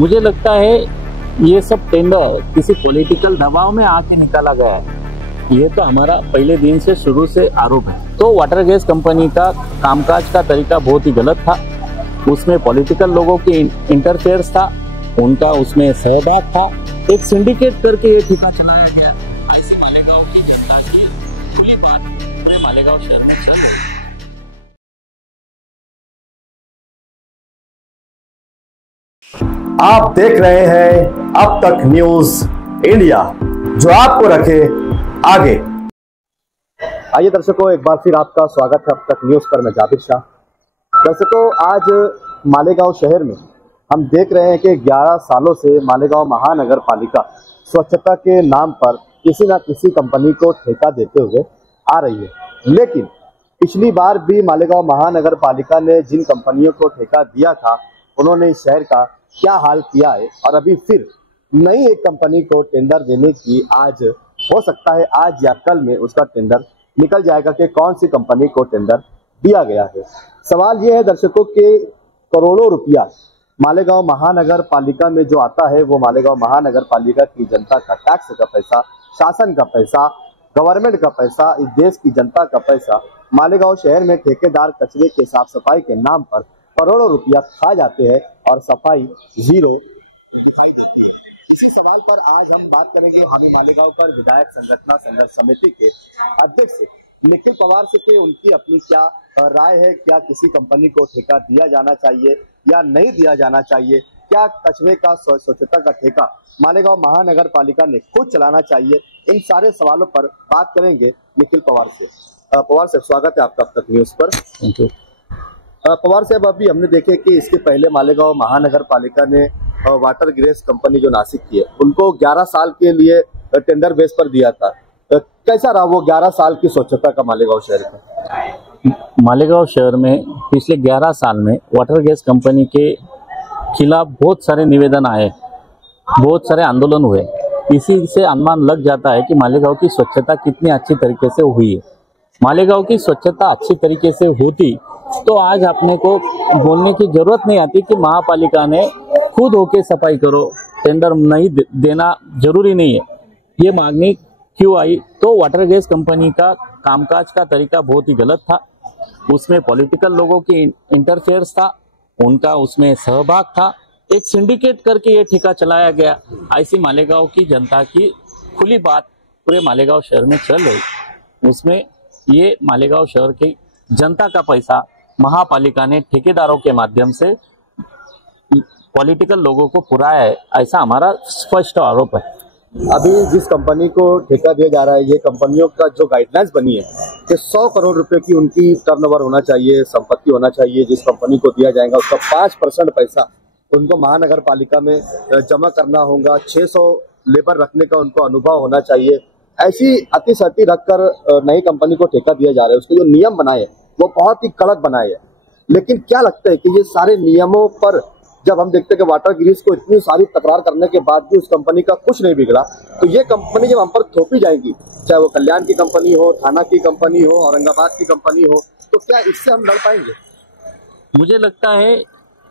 मुझे लगता है ये सब टेंडर किसी पॉलिटिकल दबाव में आके निकाला गया है। ये तो हमारा पहले दिन से शुरू से आरोप है। तो वाटर गैस कंपनी का कामकाज का तरीका बहुत ही गलत था। उसमें पॉलिटिकल लोगों की इंटरफेयर्स था, उनका उसमें सहभाग था। एक सिंडिकेट करके ये ठेका चलाया गया। ऐसे मालेगांव की जनता की खुली बात मालेगांव शहर में आप देख रहे हैं अब तक न्यूज इंडिया, जो आपको रखे आगे। आइए दर्शकों, एक बार फिर आपका स्वागत है अब तक न्यूज पर। मैं जाबिर शाह। दर्शकों, आज मालेगांव शहर में हम देख रहे हैं कि 11 सालों से मालेगांव महानगर पालिका स्वच्छता के नाम पर किसी न किसी कंपनी को ठेका देते हुए आ रही है। लेकिन पिछली बार भी मालेगांव महानगर पालिका ने जिन कंपनियों को ठेका दिया था, उन्होंने इस शहर का क्या हाल किया है और अभी फिर नई एक कंपनी को टेंडर देने की आज हो सकता है आज या कल में उसका टेंडर निकल जाएगा कि कौन सी कंपनी को टेंडर दिया गया है। सवाल यह है दर्शकों के करोड़ों रुपया मालेगांव महानगर पालिका में जो आता है, वो मालेगांव महानगर पालिका की जनता का टैक्स का पैसा, शासन का पैसा, गवर्नमेंट का पैसा, इस देश की जनता का पैसा मालेगांव शहर में ठेकेदार कचरे के साफ सफाई के नाम पर करोड़ों रुपया खा जाते हैं और सफाई जीरो। इसी सवाल पर आज हम बात करेंगे मालेगांव पर विधायक संगठन संघर्ष समिति के अध्यक्ष निखिल पवार से कि उनकी अपनी क्या राय है। क्या किसी कंपनी को ठेका दिया जाना चाहिए या नहीं दिया जाना चाहिए? क्या कचरे का स्वच्छता का ठेका मालेगांव महानगर पालिका ने खुद चलाना चाहिए? इन सारे सवालों पर बात करेंगे निखिल पवार से। पवार साहब, स्वागत है आपका अब तक न्यूज पर। Thank you. पवार साहब, अभी हमने देखे कि इसके पहले मालेगांव महानगर पालिका ने वाटर गैस कंपनी जो नासिक की है, उनको 11 साल के लिए टेंडर बेस पर दिया था। कैसा रहा वो 11 साल की स्वच्छता का मालेगांव शहर का? मालेगांव शहर में पिछले 11 साल में वाटर गैस कंपनी के खिलाफ बहुत सारे निवेदन आए, बहुत सारे आंदोलन हुए। इसी से अनुमान लग जाता है कि मालेगांव की स्वच्छता कितनी अच्छी तरीके से हुई है। मालेगांव की स्वच्छता अच्छी तरीके से होती तो आज अपने को बोलने की जरूरत नहीं आती कि महापालिका ने खुद होके सफाई करो, टेंडर नहीं देना जरूरी नहीं है। ये मांगनी क्यों आई? तो वाटर गैस कंपनी का कामकाज का तरीका बहुत ही गलत था। उसमें पॉलिटिकल लोगों की इंटरफेयर्स था, उनका उसमें सहभाग था। एक सिंडिकेट करके ये ठेका चलाया गया। ऐसी मालेगांव की जनता की खुली बात पूरे मालेगांव शहर में चल रही। उसमें ये मालेगांव शहर की जनता का पैसा महापालिका ने ठेकेदारों के माध्यम से पॉलिटिकल लोगों को पुराया है, ऐसा हमारा स्पष्ट आरोप है। अभी जिस कंपनी को ठेका दिया जा रहा है, ये कंपनियों का जो गाइडलाइंस बनी है कि 100 करोड़ रुपए की उनकी टर्नओवर होना चाहिए, संपत्ति होना चाहिए। जिस कंपनी को दिया जाएगा उसका 5% पैसा उनको महानगर पालिका में जमा करना होगा। 600 लेबर रखने का उनको अनुभव होना चाहिए। ऐसी अति रखकर नई कंपनी को ठेका दिया जा रहा है। उसके जो नियम बनाए वो बहुत ही कड़क बनाए हैं। लेकिन क्या लगता है कि ये सारे नियमों पर जब हम देखते हैं कि वाटर गिरीज को इतनी सारी तकरार करने के बाद भी उस कंपनी का कुछ नहीं बिगड़ा, तो ये कंपनी जब हम पर थोपी जाएगी, चाहे वो कल्याण की कंपनी हो, थाना की कंपनी हो, औरंगाबाद की कंपनी हो, तो क्या इससे हम लड़ पाएंगे? मुझे लगता है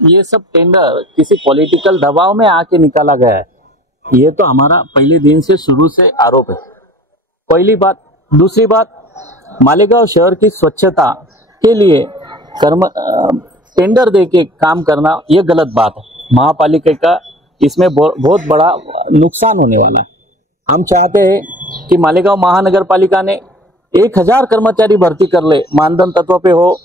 ये सब टेंडर किसी पॉलिटिकल दबाव में आके निकाला गया है। ये तो हमारा पहले दिन से शुरू से आरोप है, पहली बात। दूसरी बात, मालेगांव शहर की स्वच्छता के लिए टेंडर देके काम करना ये गलत बात है। महापालिका का इसमें बहुत बड़ा नुकसान होने वाला है। हम चाहते हैं कि मालेगांव महानगर पालिका ने 1000 कर्मचारी भर्ती कर ले, मानधन तत्व पे हो,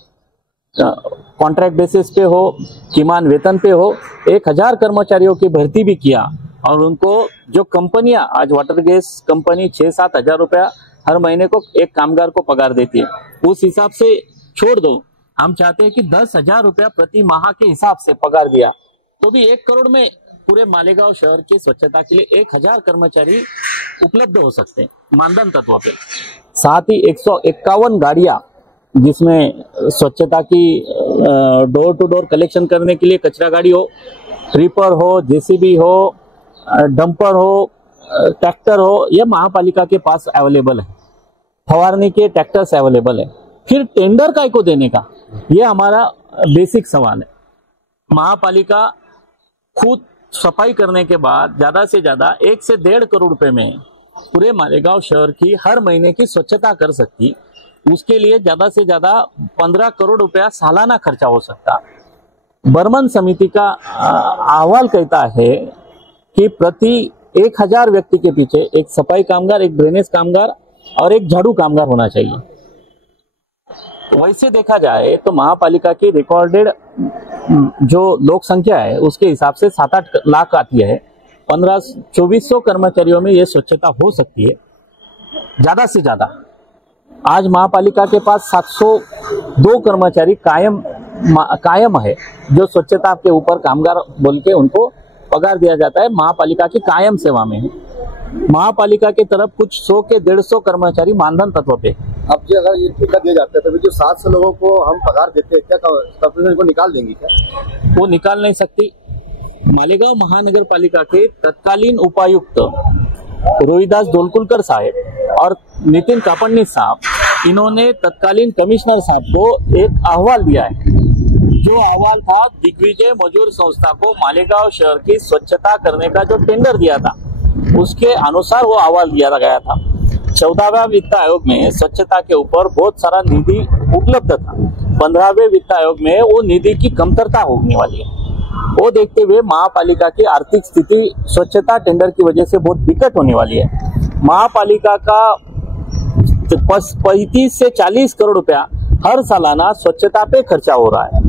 कॉन्ट्रैक्ट बेसिस पे हो, किमान वेतन पे हो। 1000 कर्मचारियों की भर्ती भी किया और उनको जो कंपनियां आज वाटर गैस कंपनी 6-7 हजार रुपया हर महीने को एक कामगार को पगार देती है, उस हिसाब से छोड़ दो। हम चाहते हैं कि 10,000 रुपया प्रति माह के हिसाब से पगार दिया तो भी 1 करोड़ में पूरे मालेगांव शहर की स्वच्छता के लिए 1000 कर्मचारी उपलब्ध हो सकते हैं मानधन तत्व पे। साथ ही 151 गाड़ियां जिसमें स्वच्छता की डोर टू डोर कलेक्शन करने के लिए कचरा गाड़ी हो, ट्रिपर हो, जेसीबी हो, डंपर हो, ट्रैक्टर हो, यह महापालिका के पास अवेलेबल है। फवारने के ट्रैक्टर्स अवेलेबल है। फिर टेंडर काय को देने का, यह हमारा बेसिक सवाल है। महापालिका खुद सफाई करने के बाद ज्यादा से ज्यादा 1 से 1.5 करोड़ रुपए में पूरे मालेगांव शहर की हर महीने की स्वच्छता कर सकती। उसके लिए ज्यादा से ज्यादा 15 करोड़ रुपया सालाना खर्चा हो सकता। बर्मन समिति का अहवाल कहता है कि प्रति 1000 व्यक्ति के पीछे एक सफाई कामगार, एक ड्रेनेज कामगार और एक झाड़ू कामगार होना चाहिए। वैसे देखा जाए तो महापालिका की रिकॉर्डेड जो लोक संख्या है उसके हिसाब से 7-8 लाख आती है। 1500-2400 कर्मचारियों में यह स्वच्छता हो सकती है ज्यादा से ज्यादा। आज महापालिका के पास 702 कर्मचारी कायम है, जो स्वच्छता के ऊपर कामगार बोल के उनको पगार दिया जाता है, महापालिका की कायम सेवा में है। महापालिका की तरफ कुछ 100 के 150 कर्मचारी मानधन तत्व पे। अब जी अगर ये ठेका दिया जाता है तो जो 700 लोगों को हम पगार देते हैं, क्या कंपनी को निकाल देंगी क्या? वो निकाल नहीं सकती। मालेगांव महानगर पालिका के तत्कालीन उपायुक्त रोहिदास डोलकुलकर साहब और नितिन कापड़नी साहब, इन्होंने तत्कालीन कमिश्नर साहब को एक अहवाल दिया है। जो अहवाल था दिग्विजय मजदूर संस्था को मालेगांव शहर की स्वच्छता करने का जो टेंडर दिया था उसके अनुसार वो अहवाल दिया गया था। 14वें वित्त आयोग में स्वच्छता के ऊपर बहुत सारा निधि उपलब्ध था। 15वें वित्त आयोग में वो निधि की कमतरता होने वाली है। वो देखते हुए महापालिका की आर्थिक स्थिति स्वच्छता टेंडर की वजह से बहुत विकट होने वाली है। महापालिका का 35 से 40 करोड़ रुपया हर सालाना स्वच्छता पे खर्चा हो रहा है।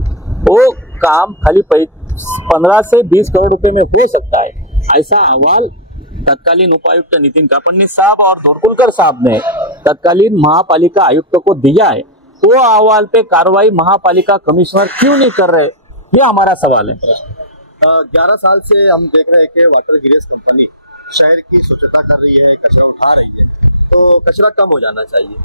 वो काम खाली 15 से 20 करोड़ रुपए में हो सकता है, ऐसा अहवाल तत्कालीन उपायुक्त नितिन कापड़नी साहब और डोलकुलकर साहब ने तत्कालीन महापालिका आयुक्त को दिया है। वो अहवाल पे कार्रवाई महापालिका कमिश्नर क्यों नहीं कर रहे, ये हमारा सवाल है। 11 साल से हम देख रहे हैं कि वाटर गिरेज कंपनी शहर की स्वच्छता कर रही है, कचरा उठा रही है, तो कचरा कम हो जाना चाहिए।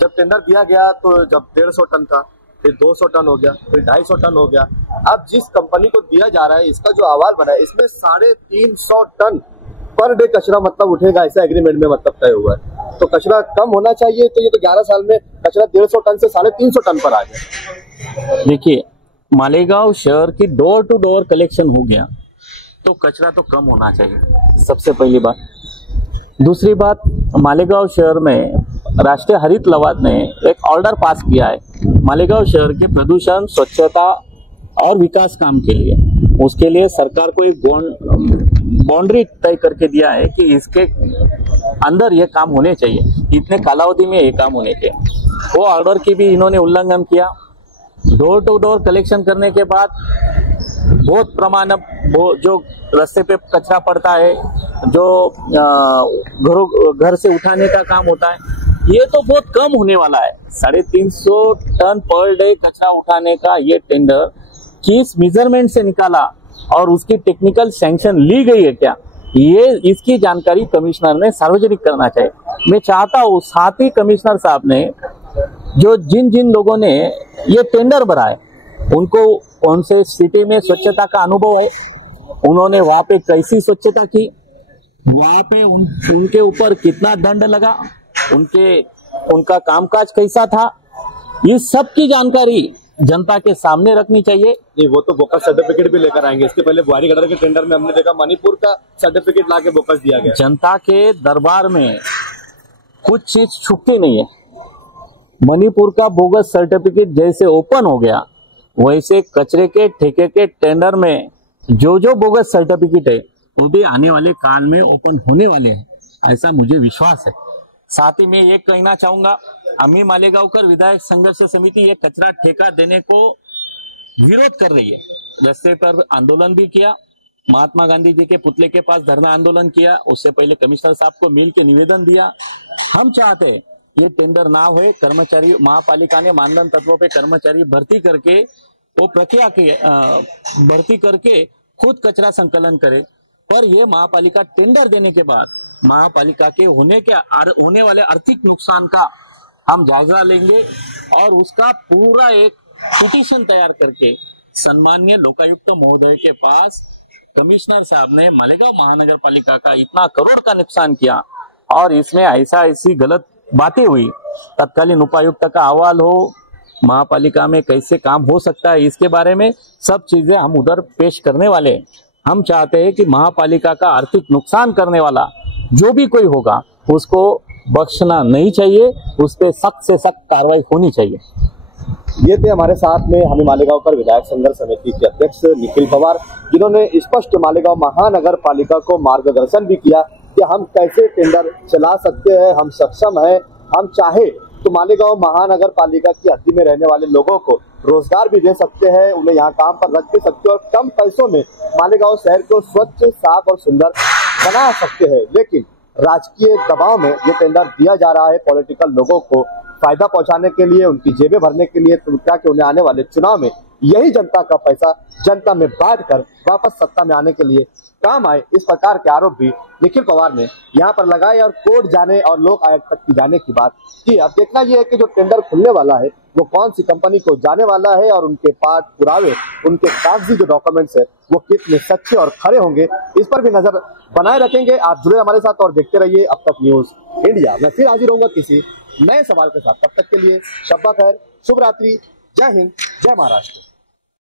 जब टेंडर दिया गया तो जब 150 टन था, फिर 200 टन हो गया, फिर 250 टन हो गया। अब जिस कंपनी को दिया जा रहा है, इसका जो अहवाल बना है, इसमें 350 टन पर डे कचरा मतलब उठेगा, ऐसा एग्रीमेंट में मतलब तय हुआ है। तो कचरा कम होना चाहिए, तो ये तो 11 साल में कचरा 150 टन से 350 टन पर आ गया। देखिए, मालेगांव शहर की डोर टू डोर कलेक्शन हो गया तो कचरा तो कम होना चाहिए, सबसे पहली बात। दूसरी बात, मालेगांव शहर में राष्ट्रीय हरित लवाद ने एक ऑर्डर पास किया है मालेगांव शहर के प्रदूषण, स्वच्छता और विकास काम के लिए। उसके लिए सरकार को एक बाउंड्री तय करके दिया है कि इसके अंदर ये काम होने चाहिए, इतने कालावधि में ये काम होने चाहिए। वो ऑर्डर की भी इन्होंने उल्लंघन किया। डोर टू डोर कलेक्शन करने के बाद बहुत प्रमाण जो रास्ते पे कचरा पड़ता है, जो घर से उठाने का काम होता है, ये तो बहुत कम होने वाला है। 350 टन पर डे कचरा उठाने का ये टेंडर किस मेजरमेंट से निकाला और उसकी टेक्निकल सैंक्शन ली गई है क्या, ये इसकी जानकारी कमिश्नर ने सार्वजनिक करना चाहिए। मैं चाहता हूँ साथ ही कमिश्नर साहब ने जो जिन लोगों ने ये टेंडर भरा है उनको कौन से सिटी में स्वच्छता का अनुभव है, उन्होंने वहां पे कैसी स्वच्छता की, वहां पे उनके ऊपर कितना दंड लगा, उनका कामकाज कैसा था, इस सब की जानकारी जनता के सामने रखनी चाहिए। नहीं, वो तो बोकस सर्टिफिकेट भी लेकर आएंगे। इसके पहले बुआरी गटर के टेंडर में हमने देखा मणिपुर का सर्टिफिकेट लाके बोकस दिया गया। जनता के दरबार में कुछ चीज छुपती नहीं है। मणिपुर का बोगस सर्टिफिकेट जैसे ओपन हो गया, वैसे कचरे के ठेके के टेंडर में जो बोगस सर्टिफिकेट है वो भी आने वाले काल में ओपन होने वाले हैं, ऐसा मुझे विश्वास है। साथ ही मैं ये कहना चाहूंगा, आम्ही मालेगांवकर विधायक संघर्ष समिति ये कचरा ठेका देने को विरोध कर रही है। रस्ते पर आंदोलन भी किया, महात्मा गांधी जी के पुतले के पास धरना आंदोलन किया, उससे पहले कमिश्नर साहब को मिल के निवेदन दिया। हम चाहते हैं ये टेंडर ना हुए, कर्मचारी महापालिका ने मानधन तत्वों पे कर्मचारी भर्ती करके वो प्रक्रिया की भर्ती करके खुद कचरा संकलन करे। पर ये महापालिका टेंडर देने के बाद महापालिका के होने वाले आर्थिक नुकसान का हम जायजा लेंगे और उसका पूरा एक पिटीशन तैयार करके सम्माननीय लोकायुक्त महोदय के पास कमिश्नर साहब ने मालेगांव महानगर पालिका का इतना करोड़ का नुकसान किया और इसमें ऐसी गलत बातें हुई, तत्कालीन उपायुक्त का अहवाल हो, महापालिका में कैसे काम हो सकता है, इसके बारे में सब चीजें हम उधर पेश करने वाले हैं। हम चाहते हैं कि महापालिका का आर्थिक नुकसान करने वाला जो भी कोई होगा उसको बख्शना नहीं चाहिए, उस पर सख्त से सख्त कार्रवाई होनी चाहिए। ये थे हमारे साथ में हमें मालेगांव पर विधायक संघर्ष समिति के अध्यक्ष निखिल पवार, जिन्होंने स्पष्ट मालेगांव महानगर पालिका को मार्गदर्शन भी किया कि हम कैसे टेंडर चला सकते हैं, हम सक्षम हैं, हम चाहे तो मालेगांव महानगर पालिका की हद्दी में रहने वाले लोगों को रोजगार भी दे सकते हैं, उन्हें यहाँ काम पर रख भी सकते हैं और कम पैसों में मालेगांव शहर को स्वच्छ, साफ और सुंदर बना सकते हैं। लेकिन राजकीय दबाव में ये टेंडर दिया जा रहा है पॉलिटिकल लोगों को फायदा पहुंचाने के लिए, उनकी जेबें भरने के लिए, ताकि उन्हें आने वाले चुनाव में यही जनता का पैसा जनता में बांटकर वापस सत्ता में आने के लिए काम आए। इस प्रकार के आरोप भी निखिल पवार ने यहाँ पर लगाए और कोर्ट जाने और लोक आयोग तक की जाने की बात की। अब देखना यह है कि जो टेंडर खुलने वाला है वो कौन सी कंपनी को जाने वाला है और उनके पाठ पुरावे, उनके कागजी जो डॉक्यूमेंट्स है वो कितने सच्चे और खरे होंगे, इस पर भी नजर बनाए रखेंगे। आप जुड़े हमारे साथ और देखते रहिए अब तक न्यूज इंडिया। मैं फिर हाजिर होऊंगा किसी नए सवाल के साथ, तब तक के लिए शब्बा खैर, शुभ रात्रि, जय हिंद, जय महाराष्ट्र।